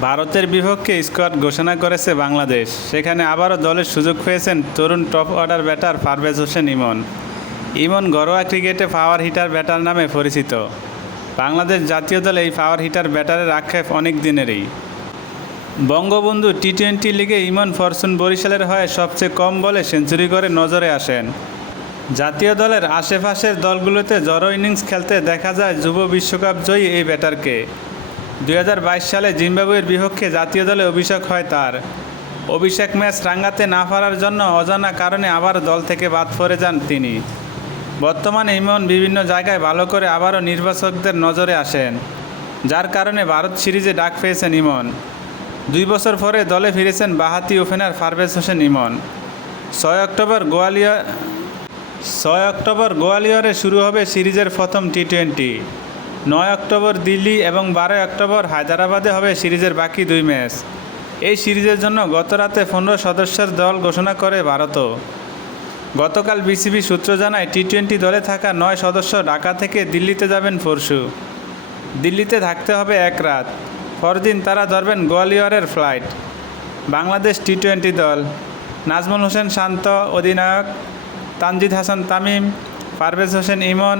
ভারতের বিপক্ষে স্কোয়াড ঘোষণা করেছে বাংলাদেশ। সেখানে আবারও দলের সুযোগ পেয়েছেন তরুণ top order batter Parvez Hossain Emon. Emon ঘরোয়া ক্রিকেটে পাওয়ার হিটার ব্যাটার নামে পরিচিত। বাংলাদেশ জাতীয় দলে এই পাওয়ার হিটার ব্যাটারের আক্ষেপ অনেক দিনেরই। বঙ্গবন্ধু টি-20 লিগে ইমন ফরচুন বরিশালের হয়ে সবচেয়ে কম বলে সেঞ্চুরি করে নজরে আসেন। জাতীয় দলের আশেপাশের দলগুলোতে জড়ো ইনিংস খেলতে দেখা যায় যুব বিশ্বকাপ জয়ী এই ব্যাটারকে। 2022 সালে জিম্বাবুয়ের বিপক্ষে জাতীয় দলে অভিষেক হয় তার। অভিষেক ম্যাচ রাঙাতে না পারার জন্য অজানা কারণে আবার দল থেকে বাদ পড়ে যান তিনি। বর্তমানে ইমন বিভিন্ন জায়গায় ভালো করে আবারও নির্বাচকদের নজরে আসেন, যার কারণে ভারত সিরিজে ডাক পেয়েছেন ইমন। 2 বছর পরে দলে ফিরেছেন বাঁহাতি ওপেনার পারভেজ হোসেন ইমন। 6 অক্টোবর গোয়ালিয়রে শুরু হবে সিরিজের প্রথম টি-20। 9 অক্টোবর দিল্লি এবং 12 অক্টোবর হায়দ্রাবাদে হবে সিরিজের বাকি 2 ম্যাচ। এই সিরিজের জন্য গতরাতে 15 সদস্যের দল ঘোষণা করে ভারতও। গতকাল বিসিবি সূত্র জানায়, টি-20 দলে থাকা 9 সদস্য ঢাকা থেকে দিল্লিতে যাবেন পরশু। দিল্লিতে থাকতে হবে 1 রাত, পরদিন তারা ধরবেন গোয়ালিয়রের ফ্লাইট। বাংলাদেশ টি-20 দল: নাজমুল হোসেন শান্ত অধিনায়ক, তানজিদ হাসান তামিম, পারভেজ হোসেন ইমন,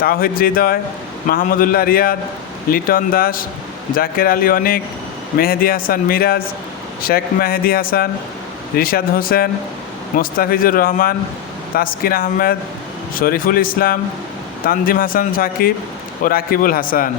তাওহিদ হৃদয়, মাহমুদুল্লাহ রিয়াদ, লিটন দাস, জাকের আলী অনিক, মেহেদী হাসান মিরাজ, শেখ মেহেদী হাসান, রিশাদ হোসেন, মোস্তাফিজুর রহমান, তাসকিন আহমেদ, শরীফুল ইসলাম, তানজিম হাসান সাকিব ও রাকিবুল হাসান।